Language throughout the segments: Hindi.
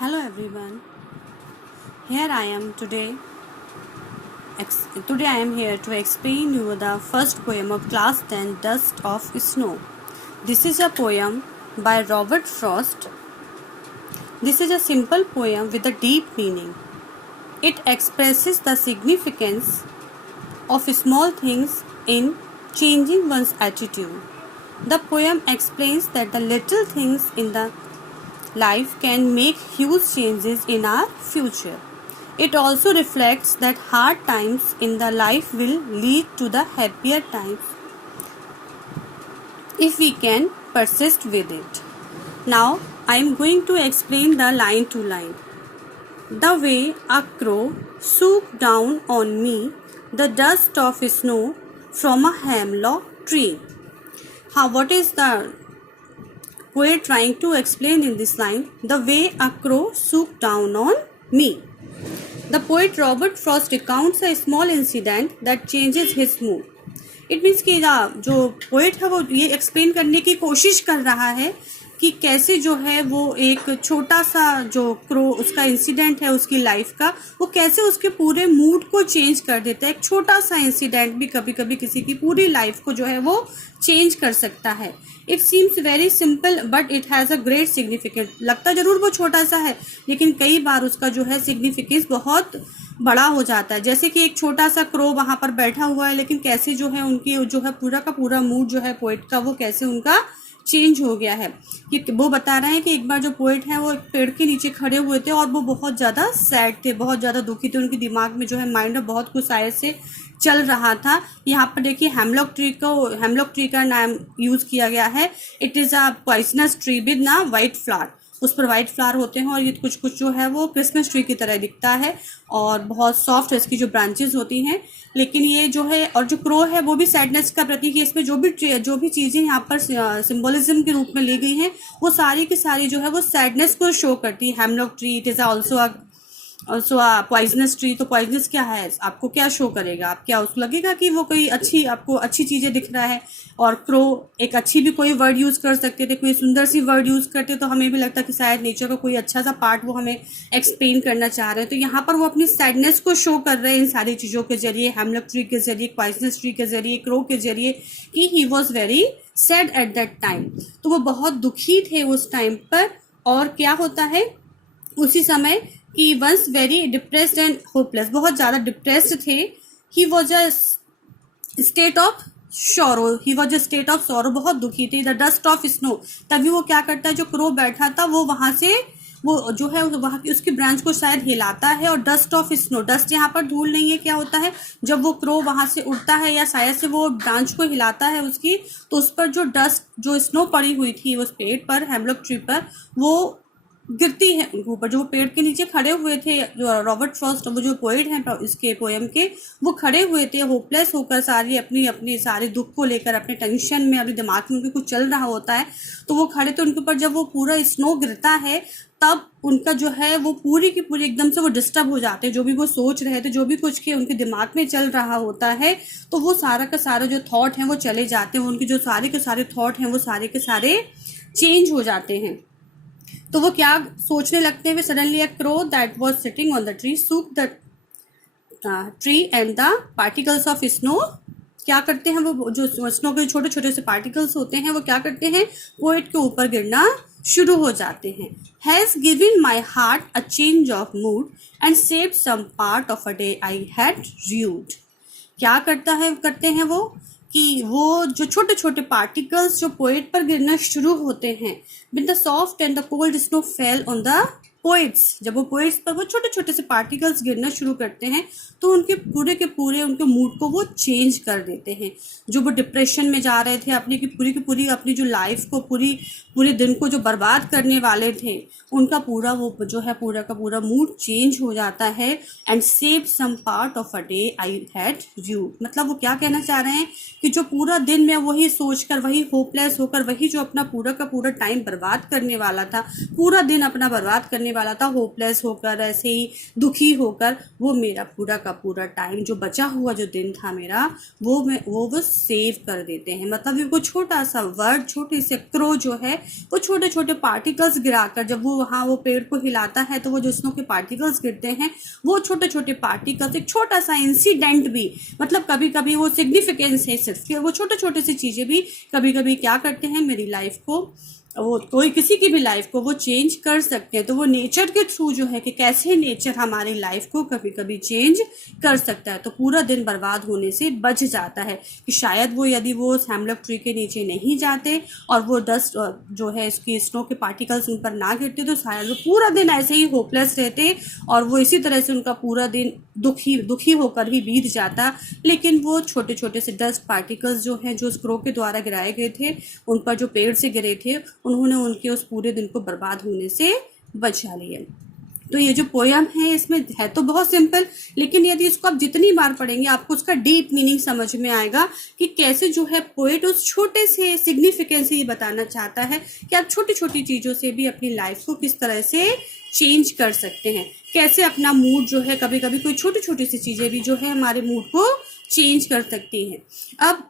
Hello everyone. Here I am today. Today I am here to explain you the first poem of class 10 Dust of Snow. This is a poem by Robert Frost. This is a simple poem with a deep meaning. It expresses the significance of small things in changing one's attitude. The poem explains that the little things in the life can make huge changes in our future. It also reflects that hard times in the life will lead to the happier times if we can persist with it. Now I am going to explain the line to line. The way a crow swooped down on me, the dust of snow from a hemlock tree. What is the poet trying to explain in this line? The way a crow swooped down on me. The poet Robert Frost recounts a small incident that changes his mood. It means कि जो पोएट है वो ये एक्सप्लेन करने की कोशिश कर रहा है कि कैसे जो है वो एक छोटा सा जो क्रो उसका इंसिडेंट है उसकी लाइफ का, वो कैसे उसके पूरे मूड को चेंज कर देता है. एक छोटा सा इंसिडेंट भी कभी कभी किसी की पूरी लाइफ को जो है वो चेंज कर सकता है. It seems very simple but it has a great significance. लगता जरूर वो छोटा सा है लेकिन कई बार उसका जो है सिग्निफिकेंस बहुत बड़ा हो जाता है. जैसे कि एक छोटा सा क्रो वहां पर बैठा हुआ है लेकिन कैसे जो है उनकी जो है पूरा का पूरा मूड जो है पोएट का वो कैसे उनका चेंज हो गया है. कि वो बता रहे हैं कि एक बार जो पोएट हैं वो एक पेड़ के नीचे खड़े हुए थे और वो बहुत ज़्यादा सैड थे, बहुत ज़्यादा दुखी थे. उनके दिमाग में जो है माइंड में बहुत कुछ शायद से चल रहा था. यहाँ पर देखिए हेमलॉक ट्री का नाम यूज़ किया गया है. It is a poisonous tree with ना वाइट फ्लावर. उस पर वाइट फ्लावर होते हैं और ये कुछ कुछ जो है वो क्रिसमस ट्री की तरह दिखता है और बहुत सॉफ्ट इसकी जो ब्रांचेस होती हैं. लेकिन ये जो है और जो क्रो है वो भी सैडनेस का प्रतीक है. इसमें जो भी चीज़ें यहाँ पर सिंबोलिज्म के रूप में ली गई हैं वो सारी की सारी जो है वो सैडनेस को शो करती है. Hemlock tree it is also poisonous tree. तो पॉइजनस क्या है, आपको क्या शो करेगा, आप क्या उसको लगेगा कि वो कोई आपको अच्छी चीज़ें दिख रहा है. और क्रो एक अच्छी भी कोई वर्ड यूज़ कर सकते थे, कोई सुंदर सी वर्ड यूज़ करते तो हमें भी लगता कि शायद नेचर का कोई अच्छा सा पार्ट वो हमें एक्सप्लेन करना चाह रहे हैं. तो यहाँ पर वो अपनी सैडनेस को शो कर रहे हैं इन सारी चीज़ों के जरिए, हेमलॉक ट्री के जरिए, पॉइजनस ट्री के जरिए, क्रो के जरिए, कि he was very sad at that time. तो वो बहुत दुखी थे उस टाइम पर. और क्या होता है उसी समय कि once very depressed and hopeless, बहुत ज़्यादा डिप्रेस्ड थे. He was a state of sorrow, बहुत दुखी थे. द डस्ट ऑफ स्नो, तभी वो क्या करता है, जो क्रो बैठा था वो वहां से वो जो है वहां की उसकी ब्रांच को शायद हिलाता है. और डस्ट ऑफ स्नो, डस्ट यहाँ पर धूल नहीं है, क्या होता है जब वो क्रो वहां से उड़ता है या शायद से वो ब्रांच को हिलाता है उसकी, तो उस पर जो डस्ट जो स्नो पड़ी हुई थी उस पेड़ पर, हेमलॉक ट्री पर, वो गिरती है उनके ऊपर. जो पेड़ के नीचे खड़े हुए थे जो रॉबर्ट फ्रॉस्ट, वो जो पोएट हैं इसके पोएम के, वो खड़े हुए थे होपलेस होकर, सारी अपनी सारे दुख को लेकर, अपने टेंशन में, अपने दिमाग में उनके कुछ चल रहा होता है. तो वो खड़े थे, उनके ऊपर जब वो पूरा स्नो गिरता है तब उनका जो है वो पूरी की पूरी एकदम से वो डिस्टर्ब हो जाते हैं. जो भी वो सोच रहे थे, जो भी कुछ के उनके दिमाग में चल रहा होता है, तो वो सारा का सारा जो थॉट हैं वो चले जाते हैं. उनके जो सारे के सारे थॉट हैं वो सारे के सारे चेंज हो जाते हैं. तो वो क्या सोचने लगते हैं, suddenly a crow that was sitting on the tree shook the tree and the particles of snow. क्या करते हैं वो, जो स्नो के छोटे छोटे से पार्टिकल्स होते हैं वो क्या करते हैं, पोएट के ऊपर गिरना शुरू हो जाते हैं. Has given my heart a change of mood and saved some part of a day I had rued. क्या करते हैं वो कि वो जो छोटे छोटे पार्टिकल्स जो पोएट पर गिरना शुरू होते हैं, with the soft and the cold snow fell on the poets. जब वो पोएट्स पर वो छोटे छोटे से पार्टिकल्स गिरना शुरू करते हैं तो उनके पूरे के पूरे उनके मूड को वो चेंज कर देते हैं. जो वो डिप्रेशन में जा रहे थे, अपनी की पूरी अपनी जो लाइफ को पूरे दिन को जो बर्बाद करने वाले थे, उनका पूरा वो जो है पूरा का पूरा मूड चेंज हो जाता है. And save some part of a day I had due, मतलब वो क्या कहना चाह रहे हैं कि जो पूरा दिन मैं वही सोचकर, वही होपलेस होकर, वही जो अपना पूरा का पूरा टाइम बर्बाद करने वाला था, पूरा दिन अपना बर्बाद करने करने वाला था होपलेस होकर, ऐसे ही दुखी होकर, वो मेरा पूरा का पूरा टाइम जो बचा हुआ जो दिन था मेरा, वो सेव कर देते हैं। मतलब वो छोटा सा वर्ड, छोटे से क्रो जो है वो छोटे छोटे पार्टिकल्स गिराकर, जब वो वहाँ वो पेड़ को हिलाता है तो वो जो स्नो के पार्टिकल्स गिरते हैं, वो छोटे छोटे पार्टिकल्स, एक छोटा सा इंसिडेंट भी, मतलब कभी कभी वो सिग्निफिकेंस है सिर्फ, वो छोटे छोटे सी चीजें भी कभी कभी क्या करते हैं मेरी लाइफ को, वो कोई किसी की भी लाइफ को वो चेंज कर सकते हैं। तो वो नेचर के थ्रू जो है कि कैसे नेचर हमारी लाइफ को कभी कभी चेंज कर सकता है, तो पूरा दिन बर्बाद होने से बच जाता है। कि शायद वो यदि वो हेमलॉक ट्री के नीचे नहीं जाते और वो डस्ट जो है इसकी स्नो के पार्टिकल्स उन पर ना गिरते, तो शायद वो पूरा दिन ऐसे ही होपलेस रहते और वो इसी तरह से उनका पूरा दिन दुखी होकर ही बीत जाता। लेकिन वो छोटे छोटे से डस्ट पार्टिकल्स जो हैं, जो स्क्रो के द्वारा गिराए गए थे, उन पर जो पेड़ से गिरे थे, उन्होंने उनके उस पूरे दिन को बर्बाद होने से बचा लिया। तो ये जो पोयम है इसमें है तो बहुत सिंपल, लेकिन यदि इसको आप जितनी बार पढ़ेंगे आपको उसका डीप मीनिंग समझ में आएगा कि कैसे जो है पोएट उस छोटे से सिग्निफिकेंस से ये बताना चाहता है कि आप छोटी छोटी चीज़ों से भी अपनी लाइफ को किस तरह से चेंज कर सकते हैं, कैसे अपना मूड जो है, कभी कभी कोई छोटी छोटी सी चीज़ें भी जो है हमारे मूड को चेंज कर सकती हैं। अब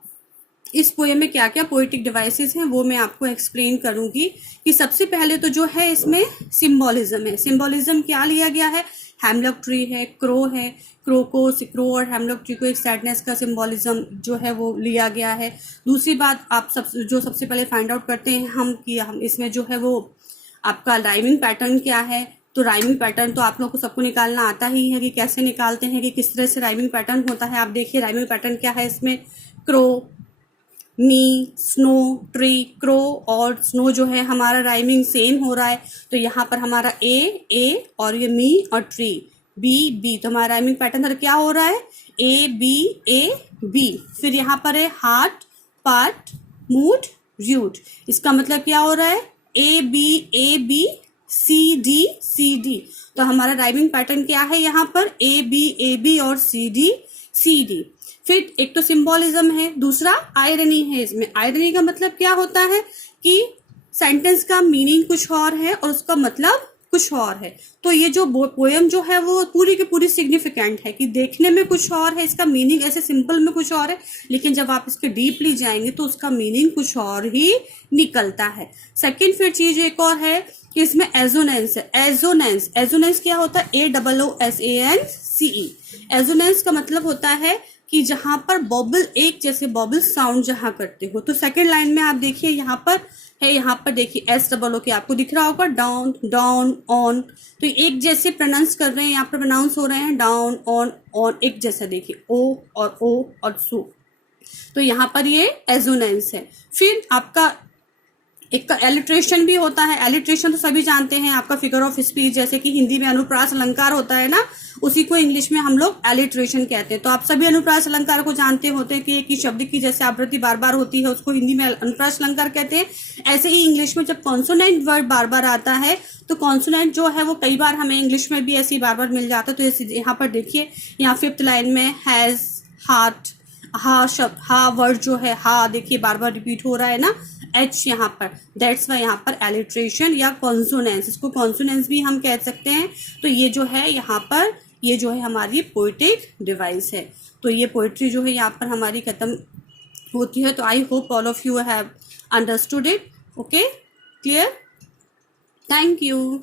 इस पोएम में क्या क्या पोएटिक डिवाइसेस हैं वो मैं आपको एक्सप्लेन करूंगी। कि सबसे पहले तो जो है इसमें सिंबोलिज्म है। सिंबोलिज्म क्या लिया गया है, हेमलॉक ट्री है, क्रो है, क्रो और हेमलॉक ट्री को एक सैडनेस का सिंबोलिज्म जो है वो लिया गया है। दूसरी बात आप सबसे पहले फाइंड आउट करते हैं हम कि हम इसमें जो है वो आपका राइमिंग पैटर्न क्या है। तो राइमिंग पैटर्न तो आप लोग को सबको निकालना आता ही है कि कैसे निकालते हैं, कि किस तरह से राइमिंग पैटर्न होता है। आप देखिए राइमिंग पैटर्न क्या है इसमें, क्रो, मी, स्नो, ट्री, क्रो और स्नो जो है हमारा राइमिंग सेम हो रहा है। तो यहाँ पर हमारा ए और ये मी और ट्री बी, तो हमारा राइमिंग पैटर्न क्या हो रहा है, ए बी। फिर यहाँ पर है हार्ट, पार्ट, मूड, रूट। इसका मतलब क्या हो रहा है, ए बी सी डी। तो हमारा राइमिंग पैटर्न क्या है यहाँ पर, ए बी और सी डी। फिर एक तो सिंबोलिज्म है, दूसरा आयरनी है। इसमें आयरनी का मतलब क्या होता है कि सेंटेंस का मीनिंग कुछ और है और उसका मतलब कुछ और है। तो ये जो पोएम जो है वो पूरी की पूरी सिग्निफिकेंट है कि देखने में कुछ और है, इसका मीनिंग ऐसे सिंपल में कुछ और है, लेकिन जब आप इसके डीपली जाएंगे तो उसका मीनिंग कुछ और ही निकलता है। सेकंड फिर चीज एक और है कि इसमें एजोनेंस है। एजोनेंस क्या होता है, AOOSANCE। एजोनेंस का मतलब होता है कि जहां पर बॉबल, एक जैसे बॉबल साउंड जहां करते हो। तो सेकंड लाइन में आप देखिए यहाँ पर देखिए SOO के आपको दिख रहा होगा, डाउन, ऑन। तो एक जैसे प्रोनाउंस कर रहे हैं, यहाँ पर प्रोनाउंस हो रहे हैं डाउन, ऑन, एक जैसा देखिए, ओ और सू। तो यहाँ पर ये एजोनेंस है। फिर आपका एक का एलिट्रेशन भी होता है। एलिट्रेशन तो सभी जानते हैं, आपका फिगर ऑफ स्पीच, जैसे कि हिंदी में अनुप्रास अलंकार होता है ना, उसी को इंग्लिश में हम लोग एलिट्रेशन कहते हैं। तो आप सभी अनुप्रास अलंकार को जानते होते हैं कि एक ही शब्द की जैसे आवृत्ति बार बार होती है उसको हिंदी में अनुप्रास अलंकार कहते हैं। ऐसे ही इंग्लिश में जब कॉन्सोनेंट वर्ड बार बार आता है तो कॉन्सोनेंट जो है वो कई बार हमें इंग्लिश में भी ऐसे ही बार बार मिल जाता है। तो यहाँ पर देखिए, यहाँ 5th लाइन में हैज, हार्ट, हा शब्द, हा वर्ड जो है, हा देखिए बार बार रिपीट हो रहा है ना, H यहाँ पर, दैट्स वाई यहाँ पर एलिट्रेशन या कॉन्सोनेंस, इसको कॉन्सोनेंस भी हम कह सकते हैं। तो ये जो है यहाँ पर, ये जो है हमारी पोएटिक डिवाइस है। तो ये पोएट्री जो है यहाँ पर हमारी खत्म होती है। तो I hope all of you have understood it. Okay, clear, thank you.